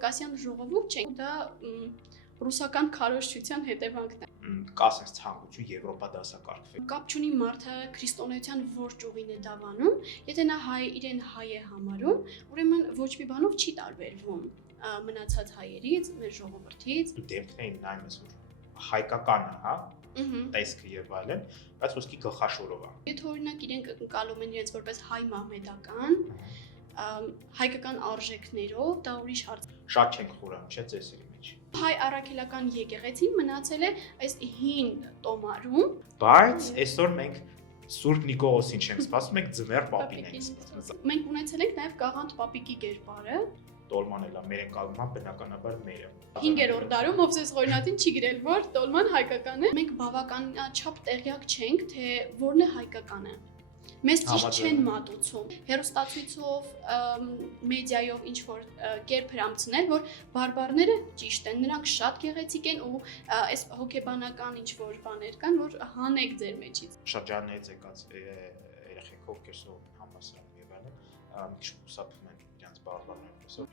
Կովկասյան ժողովուրդ չէ, դա ռուսական քարոզչության հետևանքն է։ Կա sense ցանկություն Եվրոպա դասակարգվել։ Կապ չունի մարդը քրիստոնեության որ ճյուղին է դավանում, եթե նա իրեն հայ է համարում, ուրեմն ոչ մի բանով չի տարբերվում մնացած հայերից, մեր ժողովրդից։ Դեպքն է նայում ես որ հայկականը, հա, տեսքը եւ այլն, բայց ոսկի գլխաշորով է։ Եթե օրինակ իրենք ընկալում են իրենց որպես հայ մահմեդական, հայկական արժեքներով, դա ուրիշ հարց։ Շատ չենք խորանում, չէ՞ ծեսերի մեջ։ Հայ առաքելական եկեղեցին մնացել է այս հին տոմարում, Բայց այսօր մենք Սուրբ Նիկողոսին չենք սպասում, մենք Ձմեռ Պապին ենք սպասում։ Մենք ունեցել ենք նաև Կաղանդ Պապիկի կերպարը։ Տոլման էլա մեր ընկալումա բնականաբար մերը։ 5-րդ դարում Մովսես Ղորնատին չի գրել, որ տոլման հայկական է։ Մենք բավականաչափ տեղյակ չենք, թե որն է հայկականը։ Մեզ ճիշտ չեն մատուցում։ Հերոստացույցով, մեդիայով ինչ որ կերպ հրամցնել, որ բարբարները ճիշտ են, նրանք շատ գեղեցիկ են ու այս հոգեբանական ինչ որ բաներ կան, որ հանեք ձեր մեջից։ Շրջաններից եկած երեխեքով կերսով համասարում եւ այլն, մի քիչ ուսապում են իրենց բարբարներով։